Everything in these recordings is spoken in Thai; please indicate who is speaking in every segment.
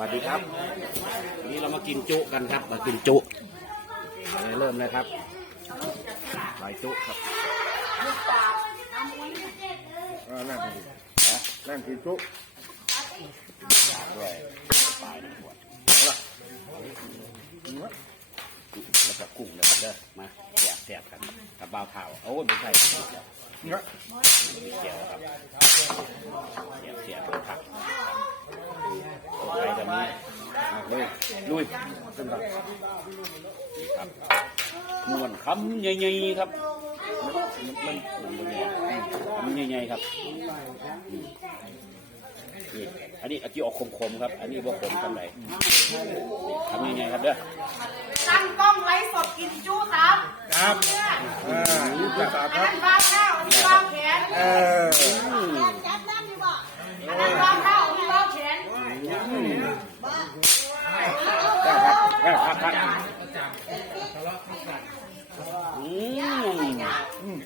Speaker 1: วัสดีครับวันนี้เรามากินจุกันครับ มากินจุเริ่มเลยครับใบจุครับ
Speaker 2: อ่านั่นคือนั่นคือจุ
Speaker 1: ด้วยปลายน้ำขวดแล้วก็กุ้งเลยครับเด้อมาแสบแสบกันกับบ่าวเผาโอ้ยไม่ใช่
Speaker 2: เนาะ
Speaker 1: มีเกี่ยวครับเสียบเสียบผักไปแบบนี้เอาเลยลุยขึ้นครับนี่ครับม้วนคำใหญ่ๆครับมันมันมันมันใหญ่ๆครับนี่นี่อันนี้อันที่ออกคมๆครับ อันนี้บ่คมทำไรทำยังไงครับเด้อ
Speaker 3: ตั้งกล้องไลฟ์สดกินจู้ครับ
Speaker 2: ครับอ่ายี่สิบสาม
Speaker 3: อัน
Speaker 2: ครับ
Speaker 3: นั้นบ้าข้าวอันนี้บ้าแขน
Speaker 2: เออ
Speaker 3: อันนั้นบ้าข้าวอันนี้บ้าแขน
Speaker 1: ได้ครับได้ครับครับ อืม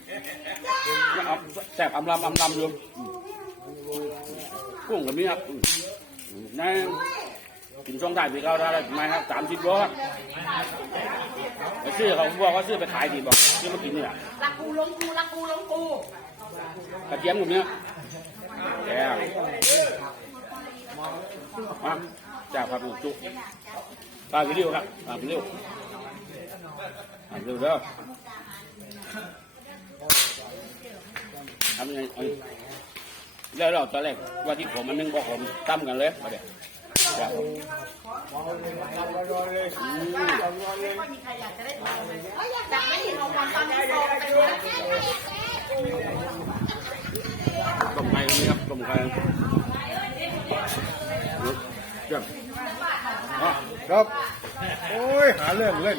Speaker 1: แสบอำลำอำลำอยู่กุ้งกับนี้ครับนั่นกินช่วงได้ปีเก้าได้ไหมครับสามสิบโลครับไปซื้อเขาบอกว่าซื้อไปขายดีบอกซื้อมากินนี่แหละ
Speaker 3: ลักกูลงกูลักกูลงกู
Speaker 1: กระเทียมตรงนี้แกงมาจาครับลูจุปลาไปเร็วครับปลาไปเร็ว ปเร็วเด้อทำยังไงเอาแล้วเราตอนแรกว่าที่ผมมันนึ่งก็ผมตั้มกันเลยมาเดี๋ยวจ้า
Speaker 3: ไม่มีใครอยากจะได้ทำเลยอยากไม่เห็นเอาความตั้งใจไปเลย
Speaker 1: ต้มไก่ตรงนี้ครับต้มไก่จ้าอ๋อ
Speaker 2: ครับ โอ้ย หาเรื่องเล่น